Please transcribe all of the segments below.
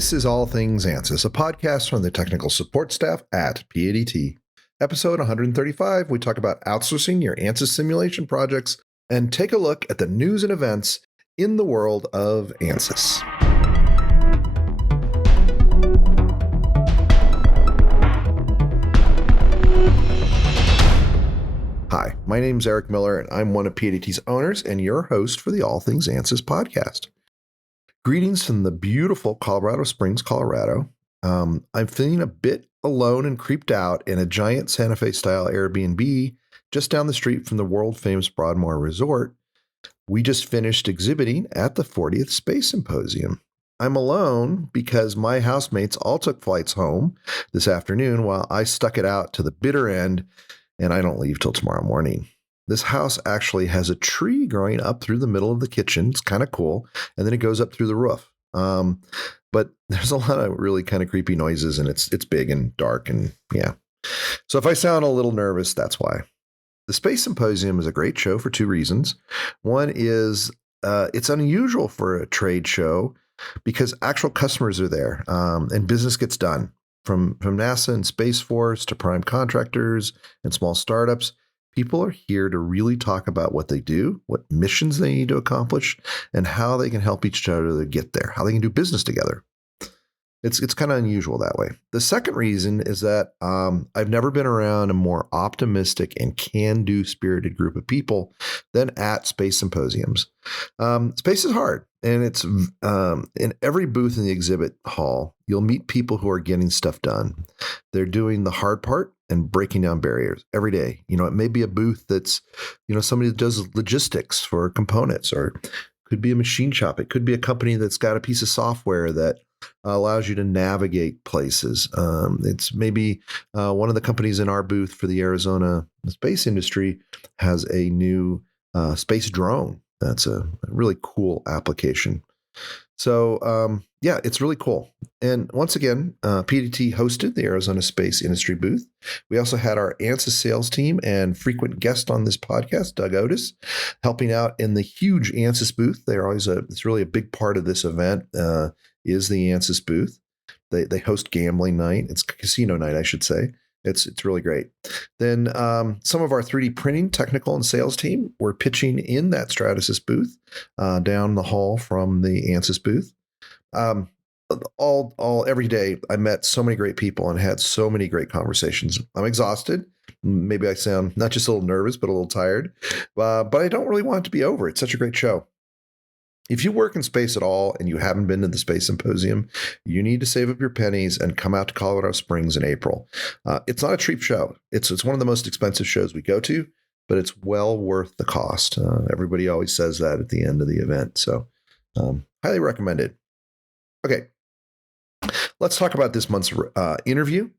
This is All Things Ansys, a podcast from the technical support staff at PADT. Episode 135, we talk about outsourcing your Ansys simulation projects and take a look at the news and events in the world of Ansys. Hi, my name's Eric Miller, and I'm one of PADT's owners and your host for the All Things Ansys podcast. Greetings from the beautiful Colorado Springs, Colorado. I'm feeling a bit alone and creeped out in a giant Santa Fe-style Airbnb just down the street from the world-famous Broadmoor Resort. We just finished exhibiting at the 40th Space Symposium. I'm alone because my housemates all took flights home this afternoon while I stuck it out to the bitter end, and I don't leave till tomorrow morning. This house actually has a tree growing up through the middle of the kitchen. It's kind of cool. And then it goes up through the roof. But there's a lot of really kind of creepy noises, and it's big and dark, and yeah. So if I sound a little nervous, that's why. The Space Symposium is a great show for two reasons. One is it's unusual for a trade show because actual customers are there, and business gets done. From NASA and Space Force to prime contractors and small startups, people are here to really talk about what they do, what missions they need to accomplish, and how they can help each other to get there, how they can do business together. It's kind of unusual that way. The second reason is that I've never been around a more optimistic and can-do spirited group of people than at space symposiums. Space is hard, and it's in every booth in the exhibit hall, you'll meet people who are getting stuff done. They're doing the hard part and breaking down barriers every day. You know, it may be a booth that's, somebody that does logistics for components, or could be a machine shop. It could be a company that's got a piece of software that allows you to navigate places. It's maybe one of the companies in our booth for the Arizona space industry has a new space drone. That's a really cool application. So, yeah, it's really cool. And once again, PADT hosted the Arizona Space Industry booth. We also had our Ansys sales team and frequent guest on this podcast, Doug Otis, helping out in the huge Ansys booth. It's really a big part of this event, is the Ansys booth. They host gambling night. It's casino night, I should say. It's really great. Then some of our 3D printing technical and sales team were pitching in that Stratasys booth down the hall from the Ansys booth. Every day, I met so many great people and had so many great conversations. I'm exhausted. Maybe I sound not just a little nervous, but a little tired. But I don't really want it to be over. It's such a great show. If you work in space at all and you haven't been to the Space Symposium, you need to save up your pennies and come out to Colorado Springs in April. It's not a cheap show. It's one of the most expensive shows we go to, but it's well worth the cost. Everybody always says that at the end of the event. So highly recommended. Okay. Let's talk about this month's interview.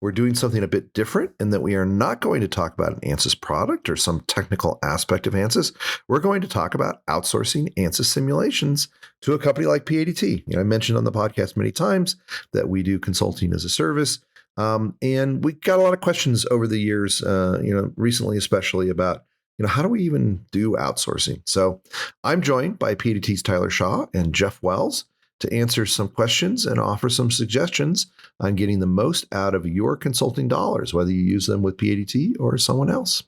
We're doing something a bit different in that we are not going to talk about an Ansys product or some technical aspect of Ansys. We're going to talk about outsourcing Ansys simulations to a company like PADT. I mentioned on the podcast many times that we do consulting as a service. And we got a lot of questions over the years, recently especially about, how do we even do outsourcing? So I'm joined by PADT's Tyler Shaw and Jeff Wells to answer some questions and offer some suggestions on getting the most out of your consulting dollars, whether you use them with PADT or someone else.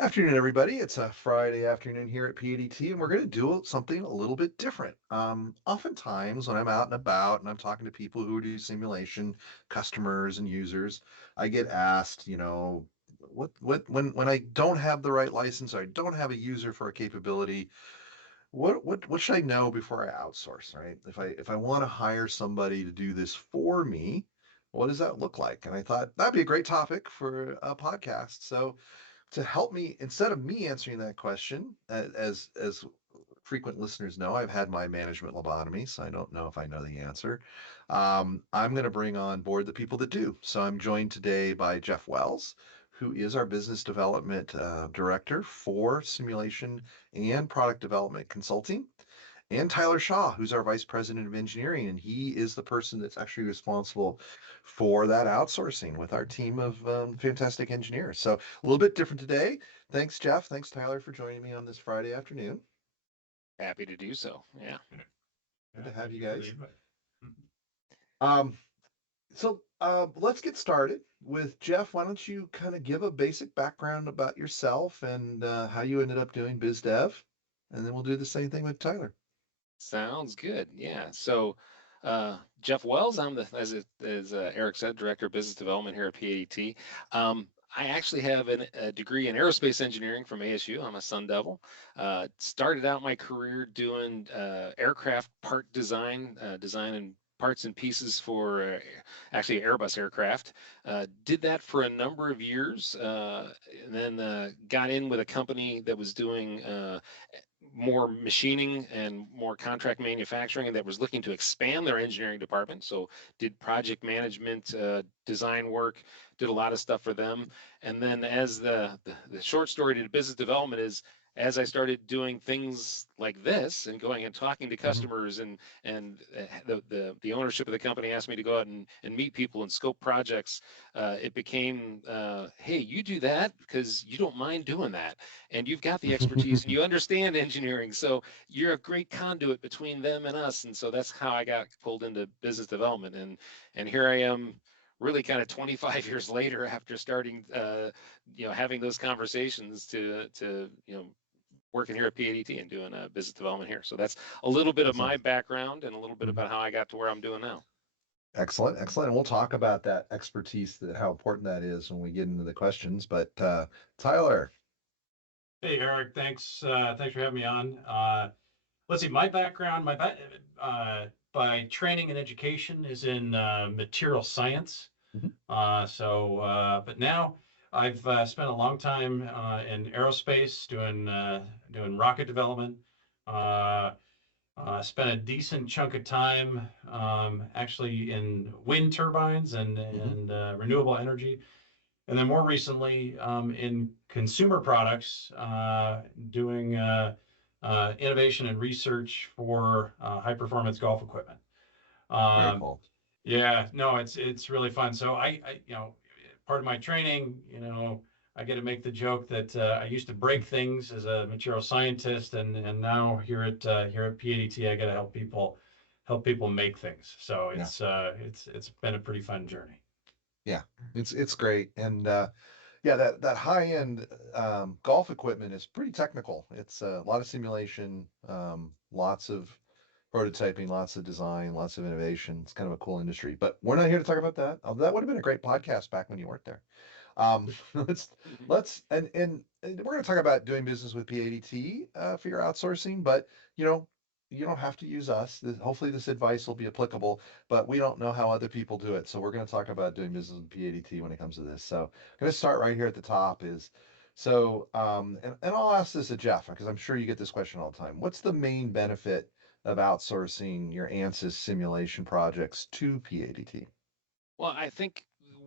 Afternoon, everybody. It's a Friday afternoon here at PADT, and we're going to do something a little bit different. Oftentimes, when I'm out and about and I'm talking to people who do simulation, customers and users, I get asked, when I don't have the right license or I don't have a user for a capability, what should I know before I outsource, right? If I want to hire somebody to do this for me, what does that look like? And I thought that'd be a great topic for a podcast. So to help me, instead of me answering that question, as frequent listeners know, I've had my management lobotomy, so I don't know if I know the answer. I'm going to bring on board the people that do. So I'm joined today by Jeff Wells, who is our business development director for simulation and product development consulting, and Tyler Shaw, who's our vice president of engineering, and he is the person that's actually responsible for that outsourcing with our team of fantastic engineers. So a little bit different today. Thanks, Jeff. Thanks, Tyler, for joining me on this Friday afternoon. Happy to do so. Yeah. Good to have you guys. Um, let's get started with Jeff. Why don't you kind of give a basic background about yourself and how you ended up doing biz dev, and then we'll do the same thing with Tyler. Sounds good. Yeah. So, Jeff Wells, I'm as Eric said, Director of Business Development here at PADT. I actually have a degree in aerospace engineering from ASU. I'm a Sun Devil. Started out my career doing aircraft part design, designing parts and pieces for actually Airbus aircraft. Did that for a number of years, and then got in with a company that was doing more machining and more contract manufacturing, and that was looking to expand their engineering department. So did project management, design work, did a lot of stuff for them. And then as the short story to business development is, as I started doing things like this and going and talking to customers, and the ownership of the company asked me to go out and meet people and scope projects, it became, hey, you do that because you don't mind doing that, and you've got the expertise and you understand engineering, so you're a great conduit between them and us. And so that's how I got pulled into business development, and here I am, really kind of 25 years later, after starting having those conversations to working here at PADT and doing business development here. So that's a little bit of Excellent. my background and a little bit Mhm. about how I got to where I'm doing now. Excellent, excellent. And we'll talk about that expertise, that how important that is when we get into the questions. But Tyler. Hey, Eric, thanks for having me on. Let's see, my background, by training and education is in material science. Mhm. But now I've spent a long time in aerospace doing rocket development. Uh, Spent a decent chunk of time actually in wind turbines and renewable energy. And then more recently, in consumer products, doing innovation and research for high performance golf equipment. Very Um, cool. yeah, no, it's really fun. So part of my training, I get to make the joke that I used to break things as a material scientist, and now here at PADT, I get to help people make things. So Yeah. it's been a pretty fun journey. Yeah, it's great, and yeah, that high end golf equipment is pretty technical. It's a lot of simulation, lots of prototyping, lots of design, lots of innovation. It's kind of a cool industry, but we're not here to talk about that. That would have been a great podcast back when you weren't there. Let's Mhm. and we're going to talk about doing business with PADT for your outsourcing, but you know, you don't have to use us. Hopefully, this advice will be applicable, but we don't know how other people do it, so we're going to talk about doing business with PADT when it comes to this. So, I'm going to start right here at the top. And I'll ask this to Jeff because I'm sure you get this question all the time. What's the main benefit of outsourcing your ANSYS simulation projects to PADT? Well, I think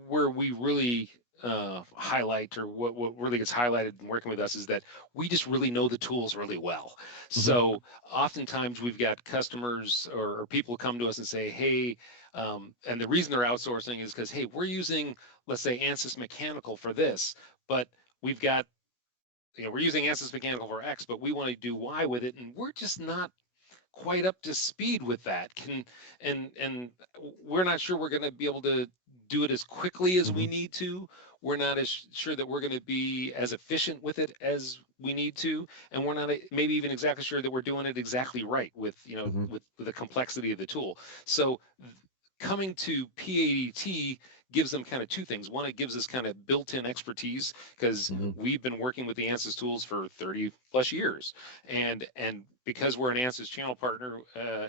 where we really highlight, or what really gets highlighted in working with us, is that we just really know the tools really well. Hmm. So oftentimes we've got customers or people come to us and say, hey, and the reason they're outsourcing is because, hey, we're using, let's say, Ansys Mechanical for this, but we've got, we're using Ansys Mechanical for X, but we want to do Y with it, and we're just not quite up to speed with that. And we're not sure we're going to be able to do it as quickly as we Hmm. need to. We're not as sure that we're going to be as efficient with it as we need to, and we're not maybe even exactly sure that we're doing it exactly right with Hmm. with the complexity of the tool. So coming to PADT gives them kind of two things. One, it gives us kind of built-in expertise because Hmm. we've been working with the Ansys tools for 30 plus years, and because we're an Ansys channel partner,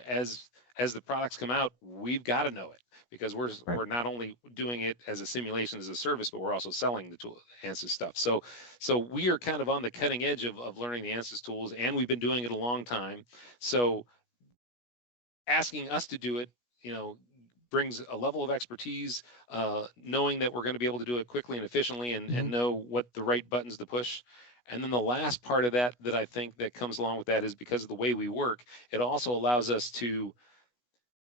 as the products come out, we've got to know it because Right. we're not only doing it as a simulation as a service, but we're also selling the tool Ansys stuff. So we are kind of on the cutting edge of learning the Ansys tools, and we've been doing it a long time. So asking us to do it, you know, brings a level of expertise, knowing that we're going to be able to do it quickly and efficiently, and Hmm. know what the right buttons to push. And then the last part of that I think that comes along with that is because of the way we work, it also allows us to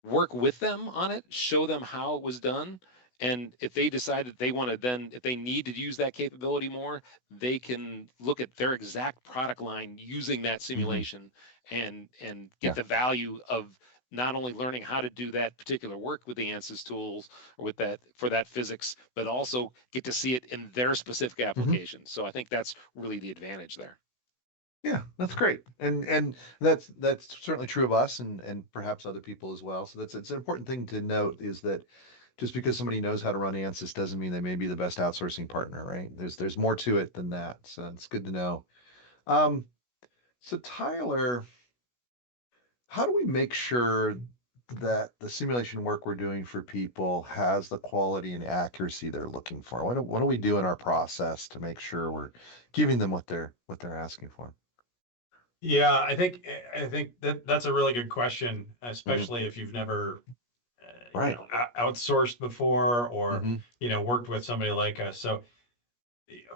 work with them on it, show them how it was done. And if they decide that they want to then, if they need to use that capability more, they can look at their exact product line using that Hmm. simulation and get Yeah. the value of not only learning how to do that particular work with the Ansys tools or with that for that physics, but also get to see it in their specific application. So I think that's really the advantage there. Yeah, that's great. And that's certainly true of us and perhaps other people as well. So it's an important thing to note is that just because somebody knows how to run Ansys doesn't mean they may be the best outsourcing partner, right? There's more to it than that. So it's good to know. Um, so Tyler, how do we make sure that the simulation work we're doing for people has the quality and accuracy they're looking for? What do we do in our process to make sure we're giving them what they're asking for? Yeah, I think that's a really good question, Mhm. especially if you've never Right. outsourced before or Hmm. worked with somebody like us. So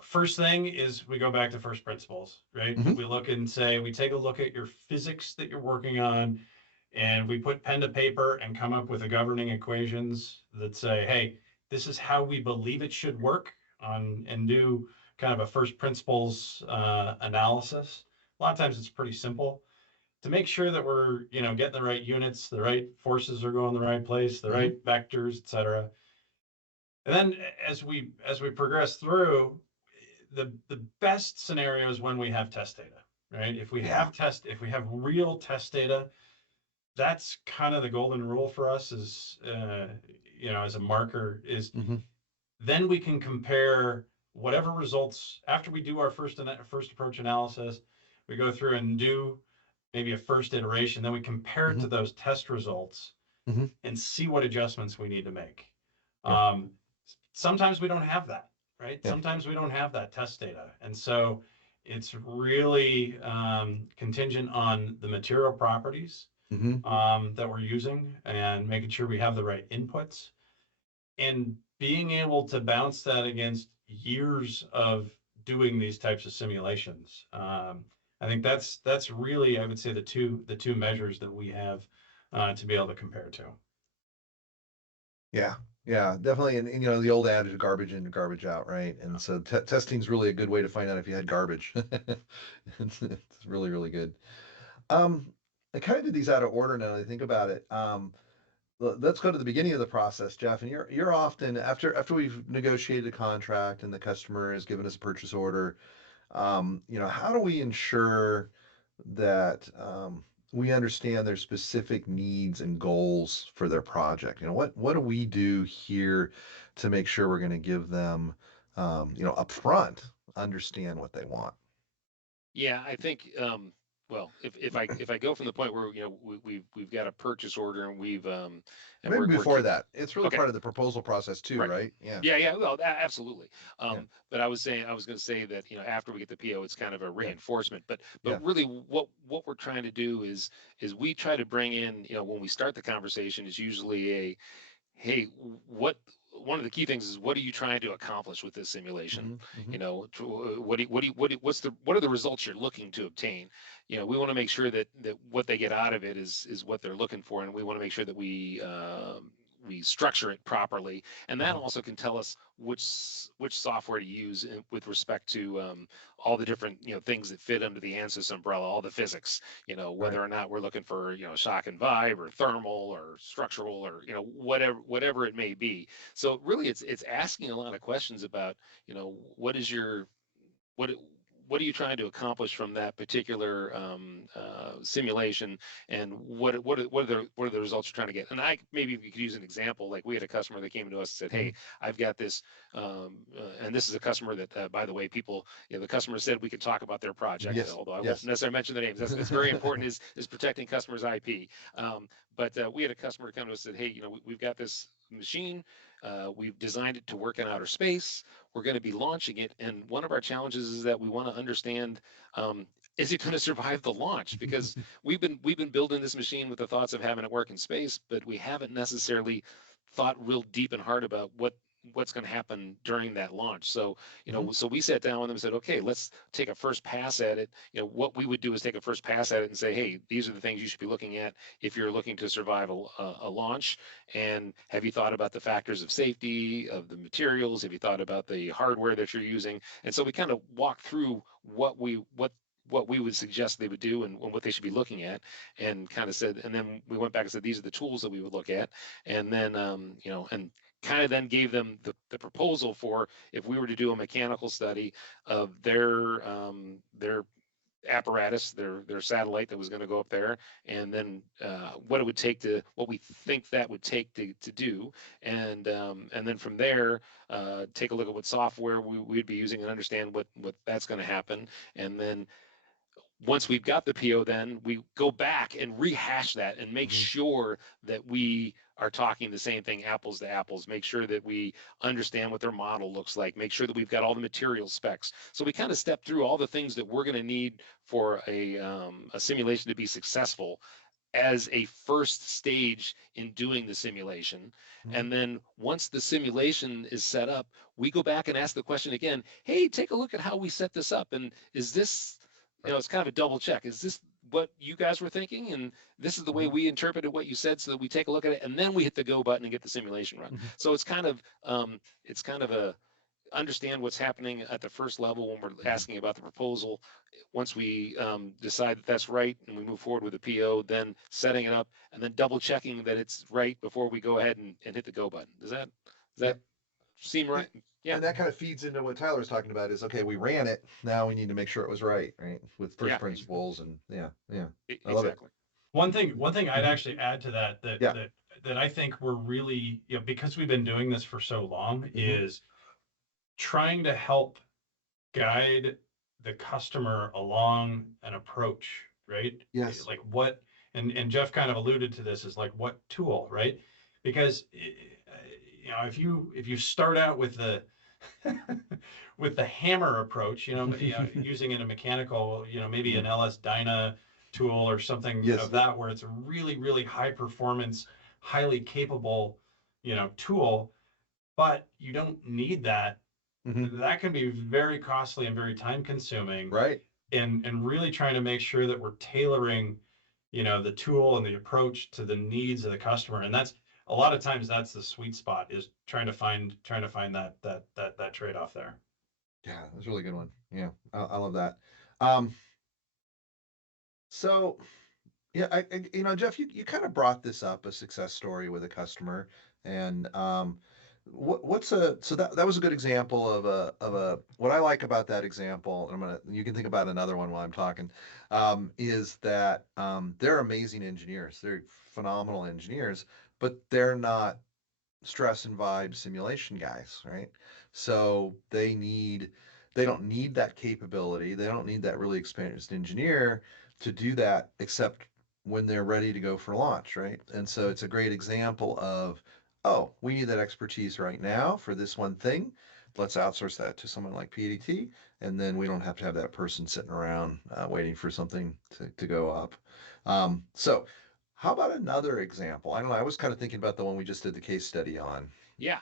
first thing is we go back to first principles, right? Hmm. We look and say we take a look at your physics that you're working on, and we put pen to paper and come up with the governing equations that say, hey, this is how we believe it should work on, and do kind of a first principles analysis. A lot of times it's pretty simple to make sure that we're getting the right units, the right forces are going the right place, the Hmm. right vectors, etc. And then as we progress through, the best scenario is when we have test data, right? Yeah. If we have real test data, that's kind of the golden rule for us is as a marker is Hmm. then we can compare whatever results after we do our first approach analysis. We go through and do maybe a first iteration, then we compare it Hmm. to those test results Hmm. and see what adjustments we need to make. Yeah. Um, Sometimes we don't have that, right? Yeah. Sometimes we don't have that test data. And so it's really contingent on the material properties Hmm. that we're using and making sure we have the right inputs and being able to bounce that against years of doing these types of simulations. I think that's really, I would say, the two measures that we have to be able to compare to. Yeah. Yeah, definitely. And the old adage, garbage in, garbage out, right? And so testing is really a good way to find out if you had garbage. It's really, really good. Um, I kind of did these out of order now that I think about it. Let's go to the beginning of the process, Jeff. And you're often after we've negotiated a contract and the customer has given us a purchase order. How do we ensure that we understand their specific needs and goals for their project? What do we do here to make sure we're going to give them, upfront, understand what they want? Yeah, I think well, if I go from the point where we've got a purchase order and and Maybe we're before that, it's really okay. part of the proposal process too, Right. right? Yeah, Yeah, yeah, well, absolutely. yeah, But I was going to say that after we get the PO, it's kind of a yeah, reinforcement. But yeah. really, what we're trying to do is we try to bring in, when we start the conversation, is usually hey, what one of the key things is what are you trying to accomplish with this simulation? Hmm. Hmm. What are the results you're looking to obtain? We want to make sure that what they get out of it is what they're looking for, and we want to make sure that we structure it properly, and that Hmm. also can tell us which software to use with respect to all the different things that fit under the ANSYS umbrella, all the physics, Right. whether or not we're looking for shock and vibe or thermal or structural or whatever it may be. So really it's asking a lot of questions about what is your what what are you trying to accomplish from that particular simulation, and what are the results you're trying to get? And maybe we could use an example. Like we had a customer that came to us and said, Hmm. "Hey, I've got this," and this is a customer that, by the way, the customer said we could talk about their project, Yes. although I won't Yes. necessarily mention their names. That's very important is protecting customers' IP. But we had a customer come to us and said, "Hey, we've got this machine. We've designed it to work in outer space. We're going to be launching it, and one of our challenges is that we want to understand, is it going to survive the launch? Because we've been building this machine with the thoughts of having it work in space, but we haven't necessarily thought real deep and hard about what's going to happen during that launch. So Hmm. so we sat down with them and said, okay, let's take a first pass at it. What we would do is take a first pass at it and say, hey, these are the things you should be looking at if you're looking to survive a launch. And have you thought about the factors of safety, of the materials? Have you thought about the hardware that you're using? And so we kind of walk through what what we would suggest they would do and what they should be looking at, and kind of said, and then we went back and said these are the tools that we would look at, and then and kind of then gave them the proposal for if we were to do a mechanical study of their apparatus, their satellite that was going to go up there, and then what it would take to, what we think that would take to do, and then from there take a look at what software we'd be using and understand what that's going to happen, and then once we've got the PO, then we go back and rehash that and make sure that we are talking the same thing, apples to apples, make sure that we understand what their model looks like, make sure that we've got all the material specs. So we kind of step through all the things that we're going to need for a simulation to be successful as a first stage in doing the simulation. And then once the simulation is set up, we go back and ask the question again, hey, take a look at how we set this up. And is this, it's kind of a double check. Is this what you guys were thinking? And this is the way we interpreted what you said, so that we take a look at it, and then we hit the go button and get the simulation run. So it's kind of a understand what's happening at the first level when we're asking about the proposal. Once we decide that that's right and we move forward with the PO, then setting it up and then double checking that it's right before we go ahead and hit the go button. Does that seem right? Yeah. And that kind of feeds into what Tyler was talking about is, okay, we ran it. Now we need to make sure it was right? With first principles and I love it. One thing I'd actually add to that I think we're really, because we've been doing this for so long, is trying to help guide the customer along an approach, right? Yes. Like what, and Jeff kind of alluded to this, is like what tool, right? Because if you start out with the with the hammer approach, using in a mechanical, maybe an LS Dyna tool or something of that, where it's a really, really high performance, highly capable, tool, but you don't need that. That can be very costly and very time consuming. Right. And really trying to make sure that we're tailoring, the tool and the approach to the needs of the customer. And that's a lot of times that's the sweet spot, is trying to find that trade-off there. Yeah, that's a really good one. Yeah, I love that. So yeah, Jeff, you kind of brought this up, a success story with a customer, and so that was a good example of a what I like about that example, and you can think about another one while I'm talking, is that they're amazing engineers, they're phenomenal engineers, but they're not stress and vibe simulation guys, right? So they don't need that capability, they don't need that really experienced engineer to do that, except when they're ready to go for launch, right? And so it's a great example of, oh, we need that expertise right now for this one thing. Let's outsource that to someone like PADT, and then we don't have to have that person sitting around waiting for something to go up. So how about another example? I don't know. I was kind of thinking about the one we just did the case study on. Yeah,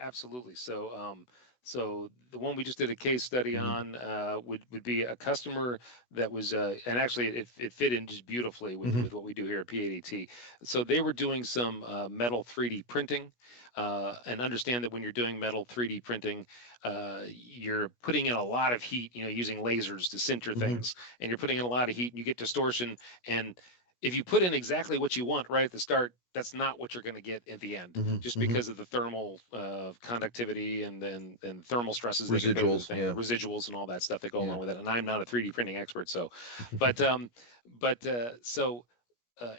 absolutely. So the one we just did a case study on would be a customer that was, and actually it fit in just beautifully with what we do here at PADT. So they were doing some metal 3D printing, and understand that when you're doing metal 3D printing, you're putting in a lot of heat, using lasers to sinter things, and you're putting in a lot of heat and you get distortion. And if you put in exactly what you want right at the start, that's not what you're going to get at the end, just because of the thermal conductivity and thermal stresses, residuals, residuals and all that stuff that go along with it. And I'm not a 3D printing expert, so, so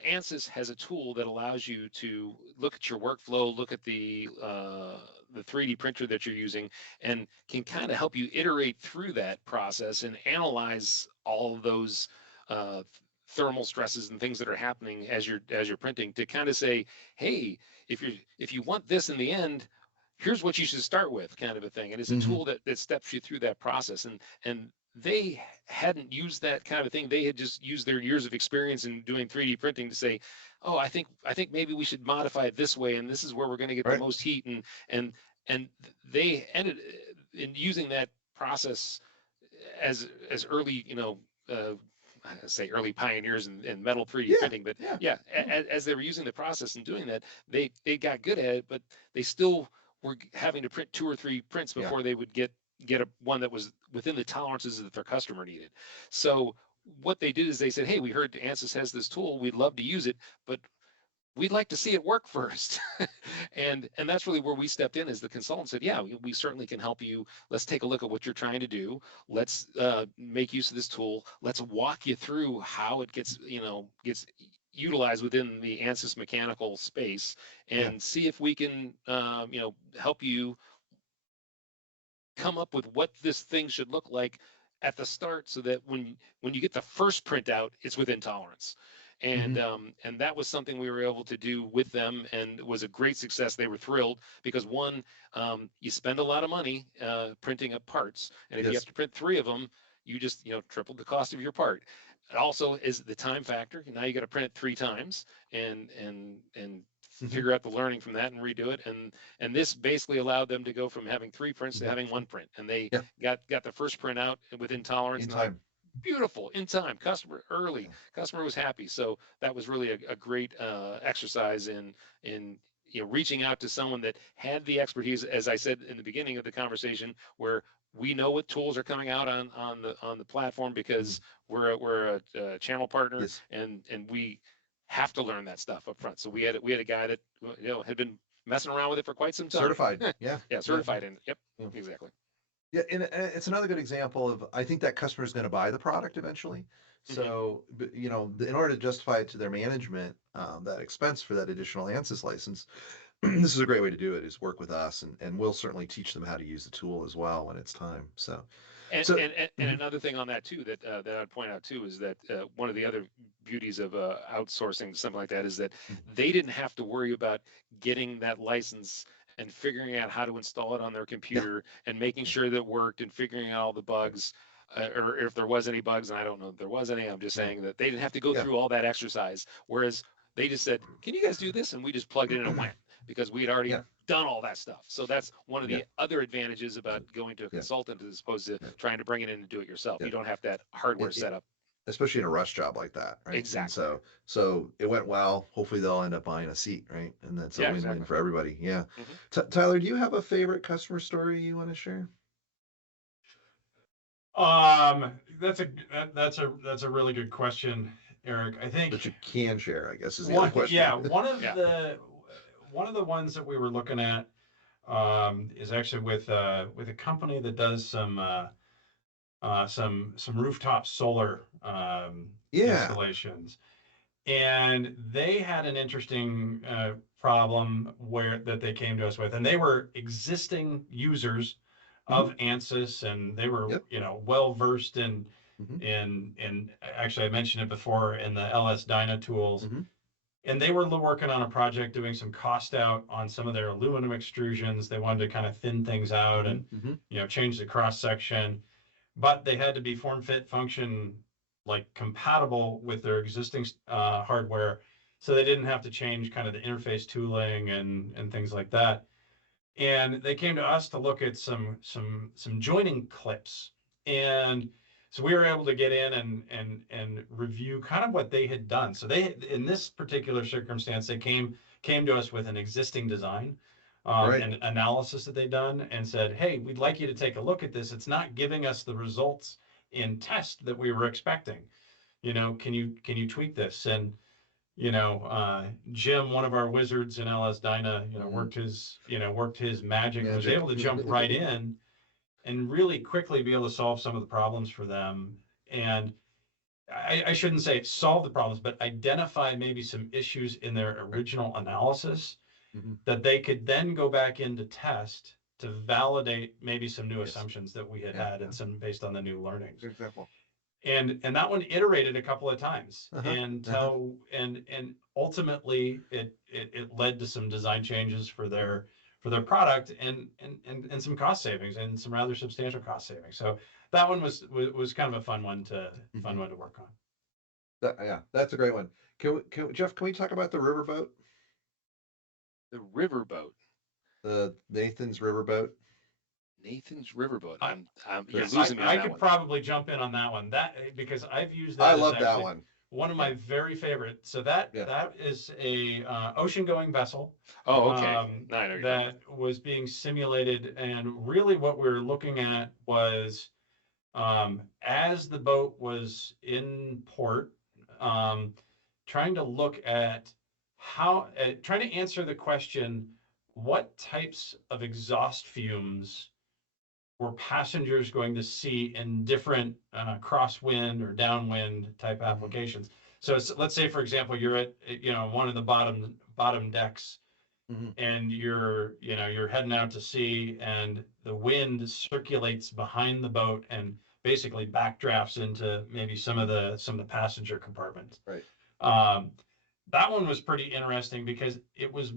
Ansys has a tool that allows you to look at your workflow, look at the 3D printer that you're using, and can kind of help you iterate through that process and analyze all of those thermal stresses and things that are happening as you're printing, to kind of say, hey, if you want this in the end, here's what you should start with, kind of a thing. And it's a tool that steps you through that process. And they hadn't used that kind of a thing. They had just used their years of experience in doing 3D printing to say, oh, I think maybe we should modify it this way, and this is where we're going to get the most heat. And they ended in using that process as early, I say early pioneers in metal 3D printing, but as they were using the process and doing that, they got good at it, but they still were having to print 2 or 3 prints before they would get get one that was within the tolerances that their customer needed. So what they did is they said, hey, we heard Ansys has this tool, we'd love to use it, but we'd like to see it work first. and that's really where we stepped in as the consultant, said, yeah, we certainly can help you. Let's take a look at what you're trying to do. Let's make use of this tool. Let's walk you through how it gets utilized within the Ansys mechanical space, and see if we can help you come up with what this thing should look like at the start, so that when you get the first printout, it's within tolerance. And and that was something we were able to do with them, and it was a great success. They were thrilled because, one, you spend a lot of money printing up parts, and if you have to print 3 of them, you just tripled the cost of your part. It also is the time factor. Now you got to print it 3 times and figure out the learning from that and redo it. And this basically allowed them to go from having 3 prints to having 1 print. And they got the first print out within tolerance. In time. Beautiful, in time. Customer early. Customer was happy. So that was really a great exercise in reaching out to someone that had the expertise, as I said in the beginning of the conversation, where we know what tools are coming out on the platform, because we're a channel partner, and we have to learn that stuff up front. So we had a guy that had been messing around with it for quite some time. Certified. Certified in it. Yep. Exactly. Yeah, and it's another good example of, I think that customer is going to buy the product eventually. So, in order to justify it to their management, that expense for that additional Ansys license, this is a great way to do it, is work with us, and we'll certainly teach them how to use the tool as well when it's time. And another thing on that too, that I'd point out too, is that one of the other beauties of outsourcing something like that is that they didn't have to worry about getting that license and figuring out how to install it on their computer and making sure that it worked, and figuring out all the bugs, or if there was any bugs, and I don't know if there was any. I'm just saying that they didn't have to go through all that exercise, whereas they just said, can you guys do this? And we just plugged it in and went, because we had already done all that stuff. So that's one of the other advantages about going to a consultant, as opposed to trying to bring it in and do it yourself. You don't have that hardware set up. Especially in a rush job like that, right? Exactly. And so it went well. Hopefully they'll end up buying a seat, right? And that's a win-win for everybody. Yeah. Tyler, do you have a favorite customer story you want to share? That's a really good question, Eric. I think that you can share, I guess, is the other question. Yeah, one of the ones that we were looking at is actually with a company that does some rooftop solar installations, and they had an interesting problem that they came to us with, and they were existing users of Ansys, and they were well versed in actually, I mentioned it before, in the LS Dyna tools. And they were working on a project doing some cost out on some of their aluminum extrusions. They wanted to kind of thin things out and change the cross section, but they had to be form, fit, function compatible with their existing hardware, so they didn't have to change kind of the interface tooling and things like that. And they came to us to look at some joining clips, and so we were able to get in and review kind of what they had done. So they, in this particular circumstance, they came to us with an existing design and analysis that they'd done, and said, hey, we'd like you to take a look at this. It's not giving us the results in test that we were expecting. Can you tweak this? And Jim, one of our wizards in LS Dyna, worked his magic, and was able to jump right in and really quickly be able to solve some of the problems for them. And I shouldn't say solve the problems, but identify maybe some issues in their original analysis that they could then go back into test to validate maybe some new assumptions that we had and some based on the new learnings. Example. And that one iterated a couple of times and ultimately it led to some design changes for their product and some cost savings, and some rather substantial cost savings. So that one was kind of a fun one to work on. That's a great one. Jeff, can we talk about the riverboat? The riverboat. The Nathan's riverboat. Nathan's riverboat. You're losing me on that one. I could probably jump in on that one. Because I've used that. I love that one. one of my very favorite. So that is a ocean-going vessel. Oh, okay. Now I know you're That was being simulated, and really what we're looking at was as the boat was in port, trying to look at trying to answer the question, what types of exhaust fumes were passengers going to see in different crosswind or downwind type applications? So let's say, for example, you're at one of the bottom decks, and you're heading out to sea, and the wind circulates behind the boat and basically backdrafts into maybe some of the passenger compartments. Right. That one was pretty interesting because it was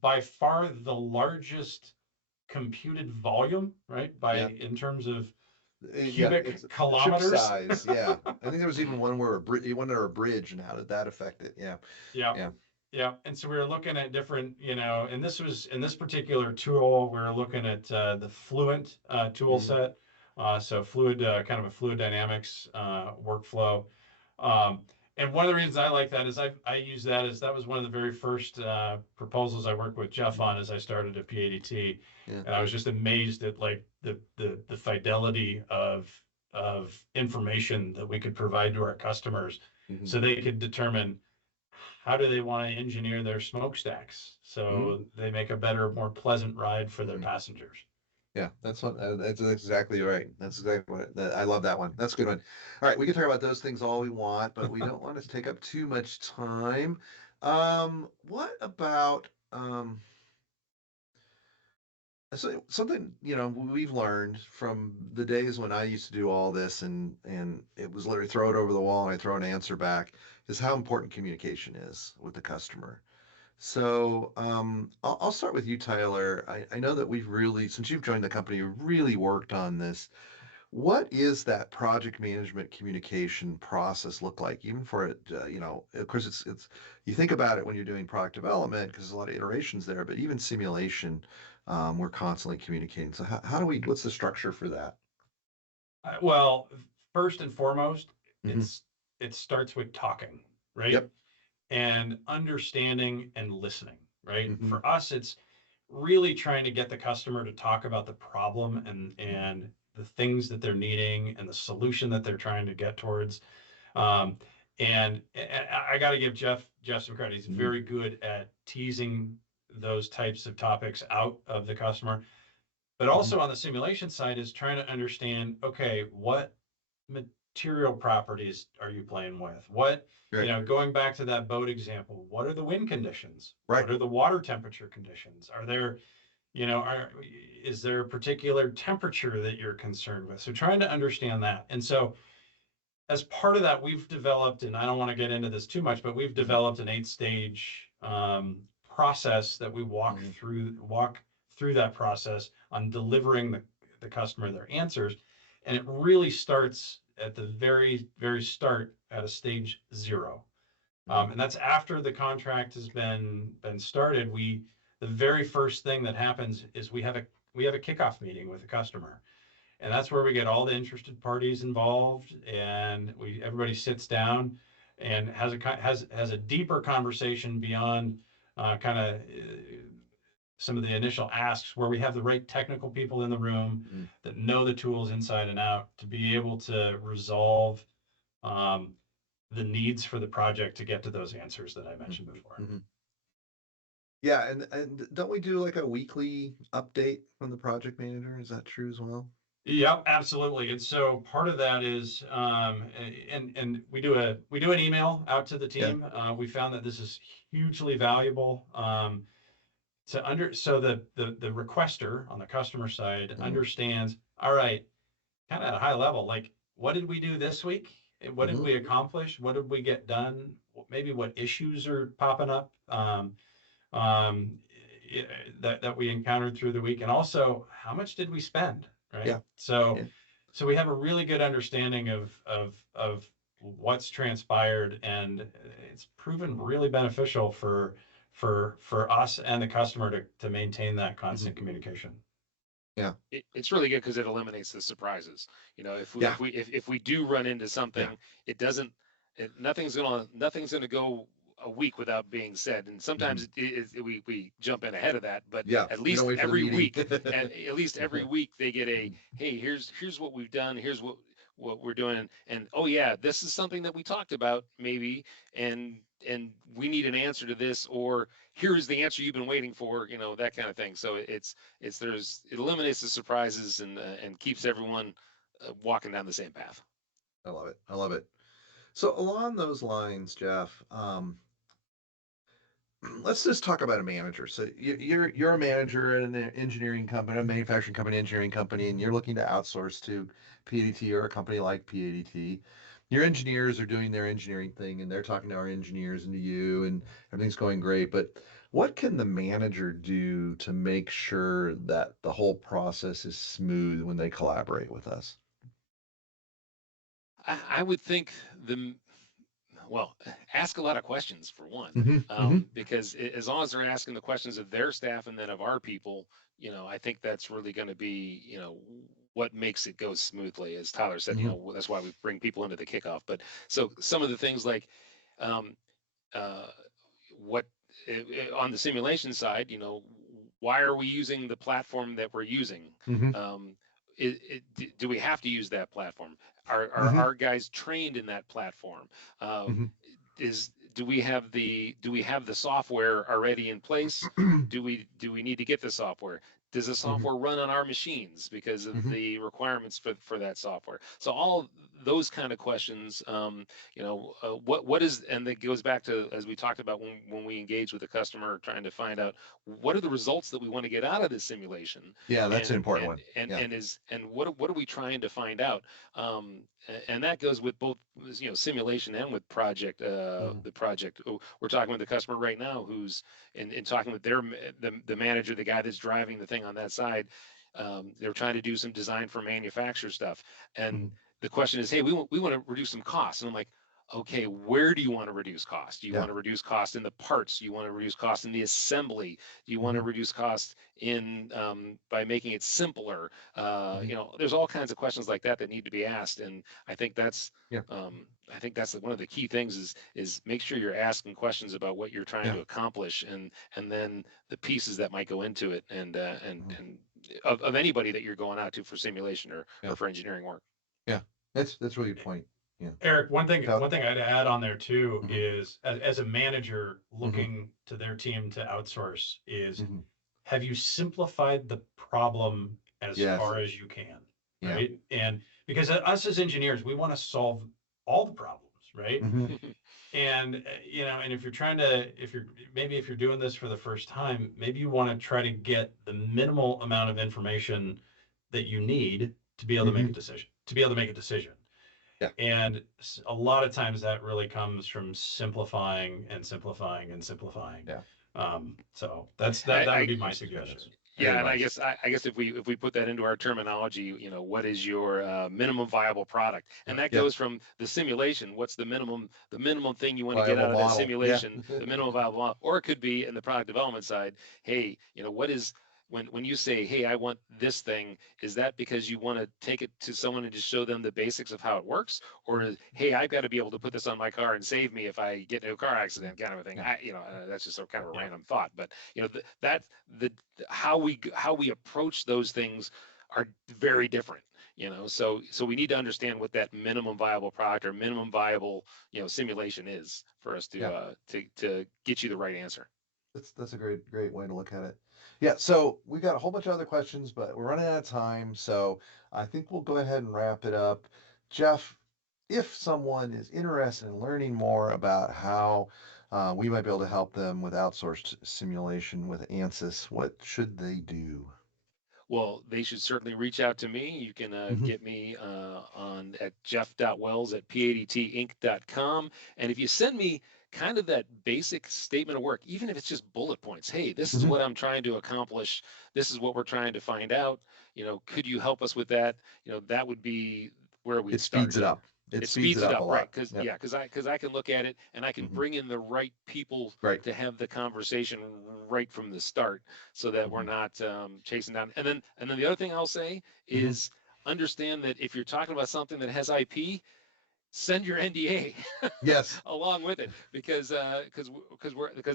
by far the largest computed volume, right? In terms of cubic kilometers. Ship size, yeah. I think there was even one where you went under a bridge, and how did that affect it? Yeah. And so we were looking at different, and this was in this particular tool, we were looking at the Fluent tool set. So fluid, kind of a fluid dynamics workflow. And one of the reasons I like that is I use that was one of the very first proposals I worked with Jeff on as I started at PADT. And I was just amazed at like the fidelity of information that we could provide to our customers, so they could determine how do they want to engineer their smokestacks so they make a better, more pleasant ride for their passengers. Yeah, that's exactly right. That's exactly what I love that one. That's a good one. All right, we can talk about those things all we want, but we don't want to take up too much time. What about so something we've learned from the days when I used to do all this, and it was literally throw it over the wall and I throw an answer back, is how important communication is with the customer. So I'll start with you, Tyler. I know that we've really, since you've joined the company, really worked on this. What is that project management communication process look like, even for it? Of course, it's you think about it when you're doing product development because there's a lot of iterations there, but even simulation, we're constantly communicating. So how do we? What's the structure for that? Well, first and foremost, it starts with talking, right? Yep. And understanding and listening, right? For us, it's really trying to get the customer to talk about the problem and the things that they're needing and the solution that they're trying to get towards. And I got to give Jeff some credit. He's very good at teasing those types of topics out of the customer. But also on the simulation side is trying to understand, okay, what material properties are you playing with? What, going back to that boat example, what are the wind conditions? Right. What are the water temperature conditions? Are there, is there a particular temperature that you're concerned with? So trying to understand that. And so as part of that, we've developed, and I don't want to get into this too much, but we've developed an 8-stage process that we walk through that process on delivering the customer their answers. And it really starts at the very, very start at a stage 0. And that's after the contract has been started. The very first thing that happens is we have a kickoff meeting with the customer. And that's where we get all the interested parties involved, and everybody sits down and has a deeper conversation beyond kind of some of the initial asks, where we have the right technical people in the room that know the tools inside and out to be able to resolve the needs for the project to get to those answers that I mentioned before. Yeah, and don't we do like a weekly update from the project manager? Is that true as well? Yep, absolutely. And so part of that is, and we do an email out to the team. We found that this is hugely valuable. So the requester on the customer side understands, all right, kind of at a high level, like, what did we do this week? What did we accomplish? What did we get done? Maybe what issues are popping up that we encountered through the week, and also how much did we spend, right? Yeah. So we have a really good understanding of what's transpired, and it's proven really beneficial for us and the customer to maintain that constant communication. Yeah, it's really good because it eliminates the surprises. If we do run into something, it doesn't nothing's gonna go a week without being said, and sometimes we jump in ahead of that, but Yeah, at we don't least wait for the every meeting. week, at least every week they get a, hey, here's what we've done, here's what we're doing, and oh yeah, this is something that we talked about maybe, and we need an answer to this, or here's the answer you've been waiting for, that kind of thing. So it eliminates the surprises and keeps everyone walking down the same path. I love it. I love it. So along those lines, Jeff, let's just talk about a manager. So you're a manager in an engineering company, a manufacturing company, engineering company, and you're looking to outsource to PADT or a company like PADT. Your engineers are doing their engineering thing, and they're talking to our engineers and to you, and everything's going great. But what can the manager do to make sure that the whole process is smooth when they collaborate with us? I would think well, ask a lot of questions for one, Mm-hmm. because as long as they're asking the questions of their staff and then of our people, I think that's really going to be, what makes it go smoothly. As Tyler said, Mm-hmm. that's why we bring people into the kickoff. But so some of the things like, um, uh, what on the simulation side, why are we using the platform that we're using? Mm-hmm. Um, do we have to use that platform? Are Mm-hmm. our guys trained in that platform? Uh, do we have the software already in place? Mm-hmm. Do we need to get the software? Does the software run on our machines because of Mm-hmm. the requirements for that software? So all those kind of questions, what is, and that goes back to, as we talked about when we engage with the customer, trying to find out what are the results that we want to get out of this simulation, Yeah, that's an and important and one. and Yeah. and is and what are we trying to find out? And that goes with both, simulation and with project, Mm-hmm. the project. We're talking with the customer right now who's in talking with the manager, the guy that's driving the thing on that side. They're trying to do some design for manufacturer stuff, and Mm-hmm. the question is, hey, we want to reduce some costs. And I'm like, okay, where do you want to reduce cost? Do you Yeah. want to reduce cost in the parts? Do you want to reduce cost in the assembly? Do you want Mm-hmm. to reduce cost in, by making it simpler? Mm-hmm. There's all kinds of questions like that that need to be asked, and I think that's Yeah. I think that's one of the key things is make sure you're asking questions about what you're trying Yeah. to accomplish, and then the pieces that might go into it, and Mhm. and of anybody that you're going out to for simulation Yeah. or for engineering work. Yeah. That's really good point. Yeah. Eric, one thing So, one thing I'd add on there too mhm. is, as a manager Mhm. looking to their team to outsource, is Mhm. have you simplified the problem as Yes. far as you can, Yeah. right? And because us as engineers, we want to solve all the problems, right? Mhm. And and if you're if you're doing this for the first time, maybe you want to try to get the minimal amount of information that you need to be able to make a Mhm. decision, to be able to make a decision. Yeah. And a lot of times that really comes from simplifying and simplifying and simplifying. Yeah. So that would I be my That's suggestion. tremendous. Great Yeah, and advice. I guess if we put that into our terminology, what is your minimum viable product? And Yeah. that Yeah. goes from the simulation. What's the minimum thing you want to get Viable out of that model. Yeah. simulation? The minimum viable model, or it could be in the product development side. Hey, what is, when you say, hey, I want this thing, is that because you want to take it to someone and just show them the basics of how it works, or hey, I've got to be able to put this on my car and save me if I get into a car accident, kind of a thing. Yeah. That's just a kind of a Yeah. random thought, but that the how we approach those things are very different. So we need to understand what that minimum viable product or minimum viable simulation is for us Yeah. to get you the right answer. That's a great way to look at it. Yeah, so we got a whole bunch of other questions, but we're running out of time, so I think we'll go ahead and wrap it up. Jeff, if someone is interested in learning more about how we might be able to help them with outsourced simulation with Ansys, what should they do? Well, they should certainly reach out to me. You can Hmm. get me on at jeff.wells@padtinc.com. And if you send me kind of that basic statement of work, even if it's just bullet points, hey, this is Hmm. what I'm trying to accomplish. This is what we're trying to find out. Could you help us with that? That would be where we'd It start. speeds it up. It It speeds speeds it it up a up, right? lot. Because Yep. I can look at it and I can Hmm. bring in the right people Right. to have the conversation right from the start, so that we're Hmm. not chasing down. And then the other thing I'll say Hmm. is understand that if you're talking about something that has IP, send your NDA Yes. along with it, because I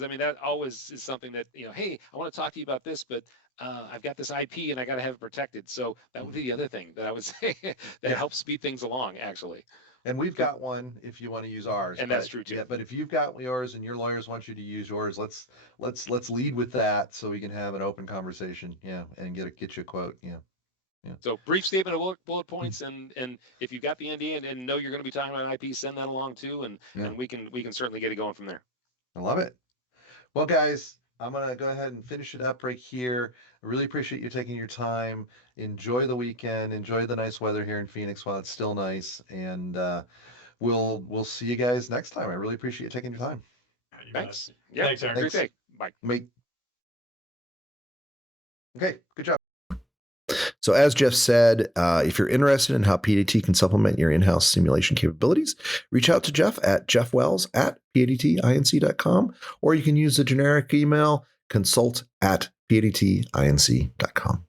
mean, that always is something that, hey, I want to talk to you about this, but I've got this IP and I got to have it protected. So that would be the other thing that I would say that helps speed things along, actually. And we've got one if you want to use ours. And that's true too. Yeah, but if you've got yours and your lawyers want you to use yours, let's lead with that so we can have an open conversation. Yeah, and get you a quote. Yeah. Yeah. So brief statement of bullet points, and if you've got the NDA and know you're going to be talking about IP, send that along too, and we can certainly get it going from there. I love it. Well, guys, I'm gonna go ahead and finish it up right here. I really appreciate you taking your time. Enjoy the weekend. Enjoy the nice weather here in Phoenix while it's still nice, and we'll see you guys next time. I really appreciate you taking your time. Thanks. Yeah. Thanks, Aaron. Great day. Bye. Okay, good job. So as Jeff said, if you're interested in how PADT can supplement your in-house simulation capabilities, reach out to Jeff at jeffwells@padtinc.com, or you can use the generic email consult@padtinc.com.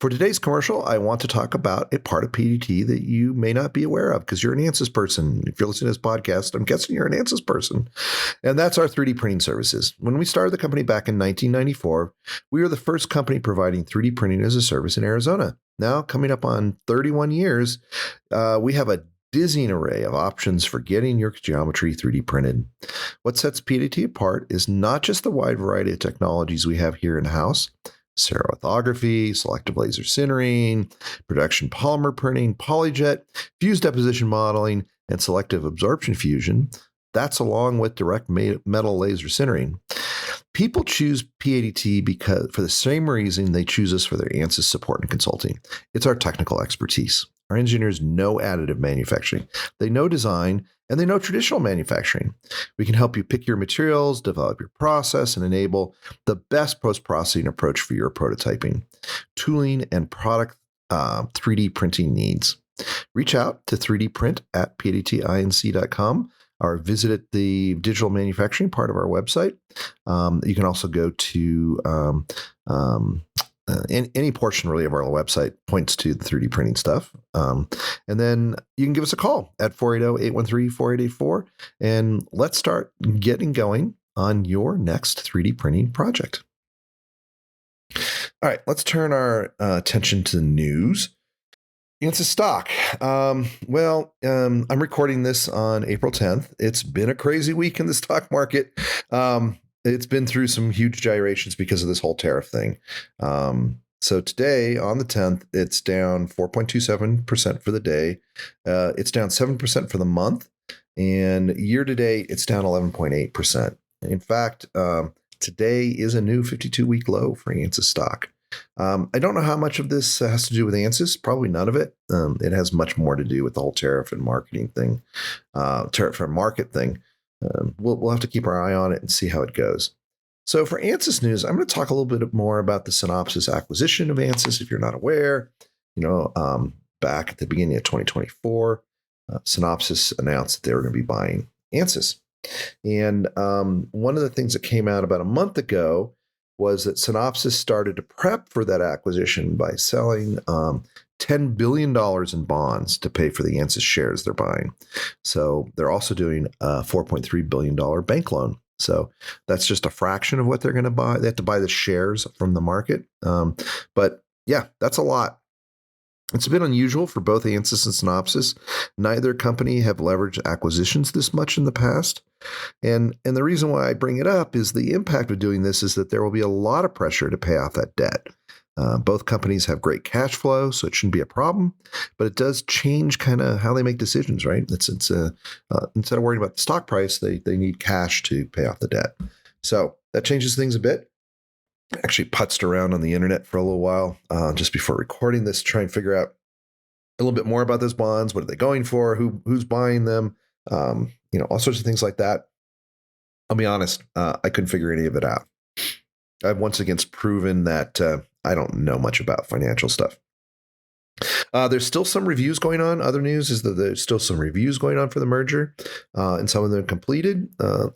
For today's commercial, I want to talk about a part of PADT that you may not be aware of because you're an Ansys person. If you're listening to this podcast, I'm guessing you're an Ansys person. And that's our 3D printing services. When we started the company back in 1994, we were the first company providing 3D printing as a service in Arizona. Now, coming up on 31 years, we have a dizzying array of options for getting your geometry 3D printed. What sets PADT apart is not just the wide variety of technologies we have here in-house, stereolithography, selective laser sintering, production polymer printing, polyjet, fused deposition modeling, and selective absorption fusion. That's along with direct metal laser sintering. People choose PADT because for the same reason they choose us for their Ansys support and consulting. It's our technical expertise. Our engineers know additive manufacturing. They know design, and they know traditional manufacturing. We can help you pick your materials, develop your process, and enable the best post-processing approach for your prototyping, tooling, and product 3D printing needs. Reach out to 3dprint at padtinc.com or visit the digital manufacturing part of our website. You can also go to any portion really of our website points to the 3D printing stuff. And then you can give us a call at 480-813-4884 and let's start getting going on your next 3D printing project. All right, let's turn our attention to the news. Ansys stock. I'm recording this on April 10th. It's been a crazy week in the stock market. It's been through some huge gyrations because of this whole tariff thing. So today on the 10th, it's down 4.27% for the day. It's down 7% for the month. And year to date, it's down 11.8%. In fact, today is a new 52-week low for Ansys stock. I don't know how much of this has to do with Ansys. Probably none of it. It has much more to do with the whole tariff and marketing thing, tariff and market thing. We'll have to keep our eye on it and see how it goes. So for Ansys news, I'm going to talk a little bit more about the Synopsys acquisition of Ansys. If you're not aware, back at the beginning of 2024, Synopsys announced that they were going to be buying Ansys. And one of the things that came out about a month ago was that Synopsys started to prep for that acquisition by selling $10 billion in bonds to pay for the Ansys shares they're buying. So they're also doing a $4.3 billion bank loan. So that's just a fraction of what they're going to buy. They have to buy the shares from the market. But yeah, that's a lot. It's a bit unusual for both Ansys and Synopsys. Neither company have leveraged acquisitions this much in the past. And the reason why I bring it up is the impact of doing this is that there will be a lot of pressure to pay off that debt. Both companies have great cash flow, so it shouldn't be a problem, but it does change kind of how they make decisions, right? Instead of worrying about the stock price, they need cash to pay off the debt. So that changes things a bit. I actually putzed around on the internet for a little while just before recording this, to try and figure out a little bit more about those bonds. What are they going for? Who's buying them? All sorts of things like that. I'll be honest, I couldn't figure any of it out. I've once again proven that I don't know much about financial stuff. There's still some reviews going on. Other news is that there's still some reviews going on for the merger, and some of them completed.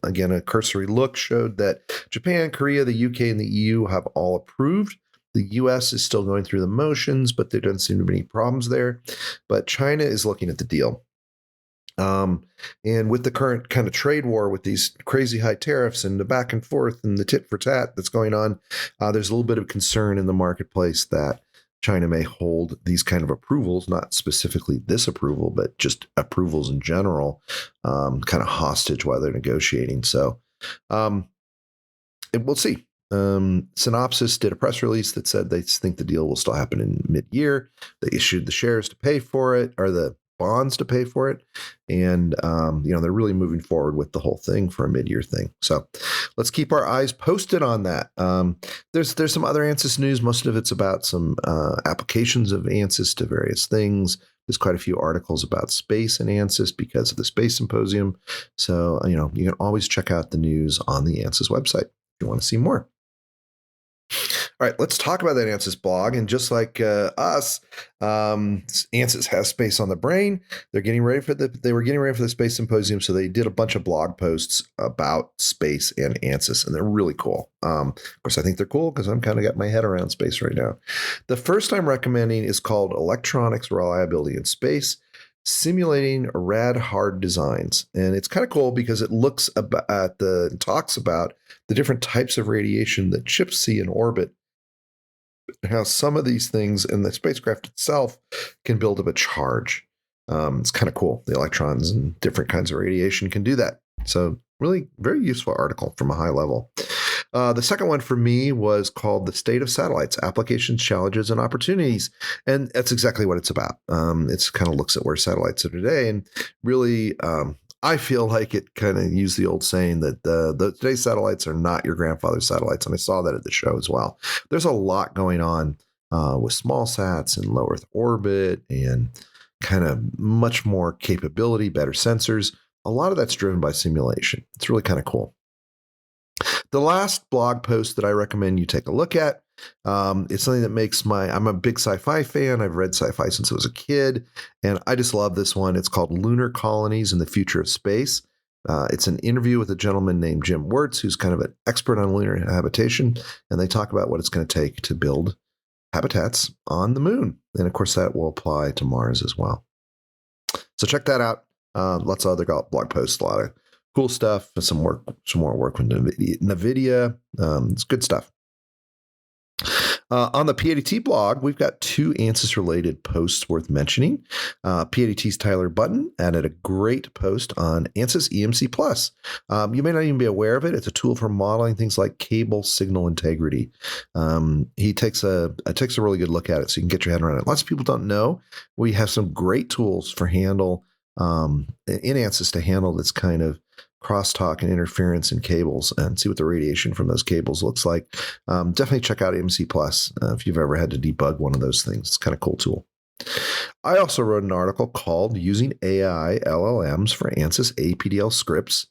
Again, a cursory look showed that Japan, Korea, the UK, and the EU have all approved. The US is still going through the motions, but there doesn't seem to be any problems there. But China is looking at the deal. And with the current kind of trade war with these crazy high tariffs and the back and forth and the tit for tat that's going on, there's a little bit of concern in the marketplace that China may hold these kind of approvals, not specifically this approval, but just approvals in general, kind of hostage while they're negotiating. So we'll see. Synopsys did a press release that said they think the deal will still happen in mid-year. They issued the shares to pay for it, or the bonds to pay for it. And, they're really moving forward with the whole thing for a mid-year thing. So let's keep our eyes posted on that. There's some other Ansys news. Most of it's about some applications of Ansys to various things. There's quite a few articles about space and Ansys because of the Space Symposium. So, you can always check out the news on the Ansys website if you want to see more. All right, let's talk about that Ansys blog. And just like us, Ansys has space on the brain. They were getting ready for the Space Symposium, so they did a bunch of blog posts about space and Ansys, and they're really cool. Of course, I think they're cool because I'm kind of got my head around space right now. The first I'm recommending is called Electronics Reliability in Space: Simulating Rad Hard Designs. And it's kind of cool because it talks about the different types of radiation that ships see in orbit, how some of these things in the spacecraft itself can build up a charge. It's kind of cool. The electrons and different kinds of radiation can do that. So really very useful article from a high level. The second one for me was called The State of Satellites: Applications, Challenges, and Opportunities. And that's exactly what it's about. It's kind of looks at where satellites are today. And really, I feel like it kind of used the old saying that today's satellites are not your grandfather's satellites. And I saw that at the show as well. There's a lot going on with small sats and low Earth orbit and kind of much more capability, better sensors. A lot of that's driven by simulation. It's really kind of cool. The last blog post that I recommend you take a look at, it's something that makes I'm a big sci-fi fan. I've read sci-fi since I was a kid, and I just love this one. It's called Lunar Colonies and the Future of Space. It's an interview with a gentleman named Jim Wirtz, who's kind of an expert on lunar habitation, and they talk about what it's going to take to build habitats on the moon. And of course, that will apply to Mars as well. So check that out. Lots of other blog posts, a lot of cool stuff, some more work with NVIDIA. It's good stuff. On the PADT blog, we've got two Ansys-related posts worth mentioning. PADT's Tyler Button added a great post on Ansys EMC Plus. You may not even be aware of it. It's a tool for modeling things like cable signal integrity. He takes a really good look at it, so you can get your head around it. Lots of people don't know we have some great tools for handle in Ansys to handle this kind of crosstalk and interference in cables and see what the radiation from those cables looks like. Definitely check out MC Plus if you've ever had to debug one of those things. It's kind of cool tool. I also wrote an article called Using AI LLMs for Ansys APDL Scripts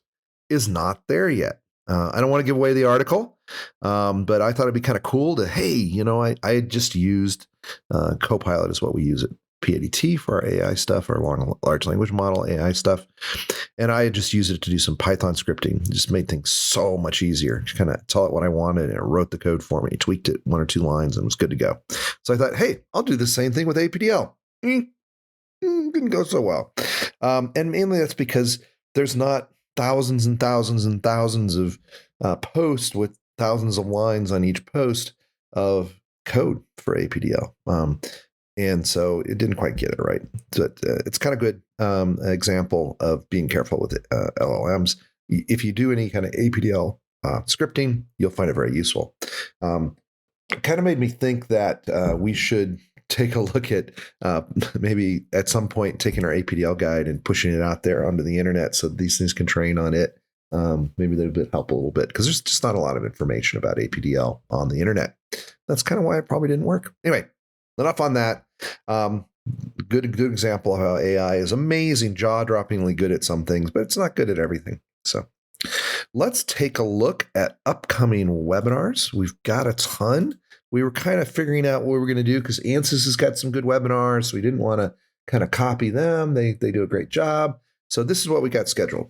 is Not There Yet. I don't want to give away the article, but I thought it'd be kind of cool to, I had just used Copilot is what we use at PADT for our AI stuff, our large language model AI stuff. And I just used it to do some Python scripting. It just made things so much easier. Just kind of tell it what I wanted, and it wrote the code for me, tweaked it 1 or 2 lines, and it was good to go. So I thought, hey, I'll do the same thing with APDL. Didn't go so well. And mainly that's because there's not thousands and thousands and thousands of posts with thousands of lines on each post of code for APDL. And so it didn't quite get it right. So it's kind of good example of being careful with LLMs. If you do any kind of APDL scripting, you'll find it very useful. It kind of made me think that we should take a look at maybe at some point taking our APDL guide and pushing it out there onto the internet so these things can train on it. Maybe that would help a little bit because there's just not a lot of information about APDL on the internet. That's kind of why it probably didn't work. Anyway, enough on that. Good example of how AI is amazing, jaw-droppingly good at some things, but it's not good at everything. So let's take a look at upcoming webinars. We've got a ton. We were kind of figuring out what we were going to do because Ansys has got some good webinars. So we didn't want to kind of copy them. They do a great job. So this is what we got scheduled.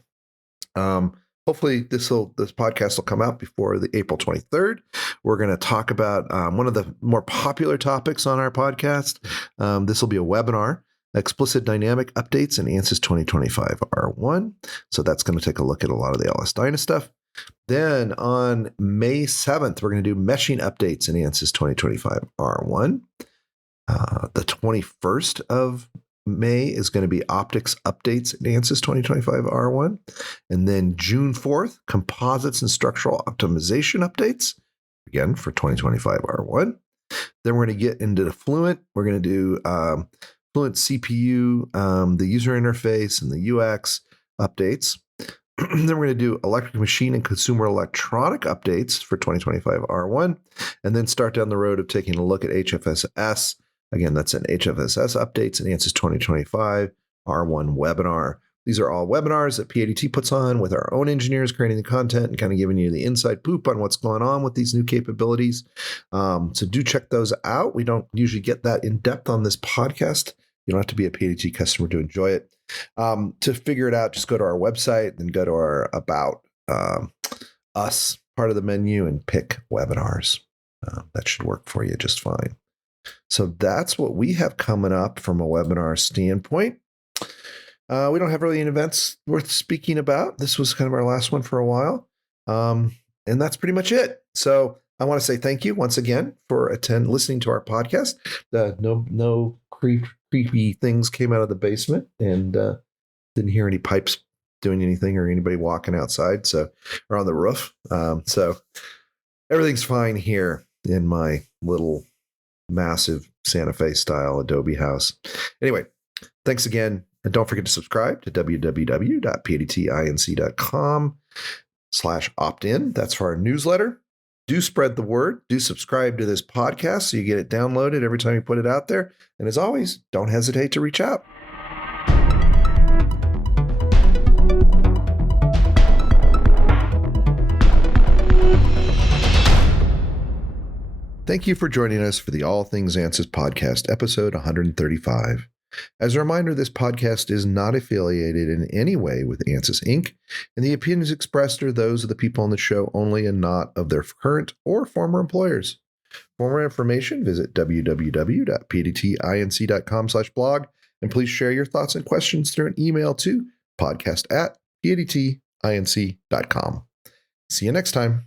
Hopefully this podcast will come out before the April 23rd. We're going to talk about one of the more popular topics on our podcast. This will be a webinar explicit dynamic updates in Ansys 2025 R1. So that's going to take a look at a lot of the LS Dyna stuff. Then on May 7th, we're going to do meshing updates in Ansys 2025 R1. The 21st of May is going to be optics updates in Ansys 2025 R1. And then June 4th, composites and structural optimization updates, again for 2025 R1. Then we're going to get into the Fluent. We're going to do Fluent CPU, the user interface, and the UX updates. Then we're going to do electric machine and consumer electronic updates for 2025 R1, and then start down the road of taking a look at HFSS. Again, that's an HFSS updates in Ansys 2025 R1 webinar. These are all webinars that PADT puts on with our own engineers creating the content and kind of giving you the inside poop on what's going on with these new capabilities. So do check those out. We don't usually get that in depth on this podcast. You don't have to be a PADT customer to enjoy it. To figure it out, just go to our website, then go to our About Us part of the menu and pick webinars. That should work for you just fine. So that's what we have coming up from a webinar standpoint. We don't have really any events worth speaking about. This was kind of our last one for a while. And that's pretty much it. So I want to say thank you once again for listening to our podcast. No creepy things came out of the basement, and didn't hear any pipes doing anything or anybody walking outside or on the roof. So everything's fine here in my little massive Santa Fe style Adobe house. Anyway, thanks again. And don't forget to subscribe to www.padtinc.com/opt-in. That's for our newsletter. Do spread the word. Do subscribe to this podcast so you get it downloaded every time you put it out there. And as always, don't hesitate to reach out. Thank you for joining us for the All Things Ansys podcast, episode 135. As a reminder, this podcast is not affiliated in any way with Ansys Inc., and the opinions expressed are those of the people on the show only and not of their current or former employers. For more information, visit www.padtinc.com/blog, and please share your thoughts and questions through an email to podcast@padtinc.com. See you next time.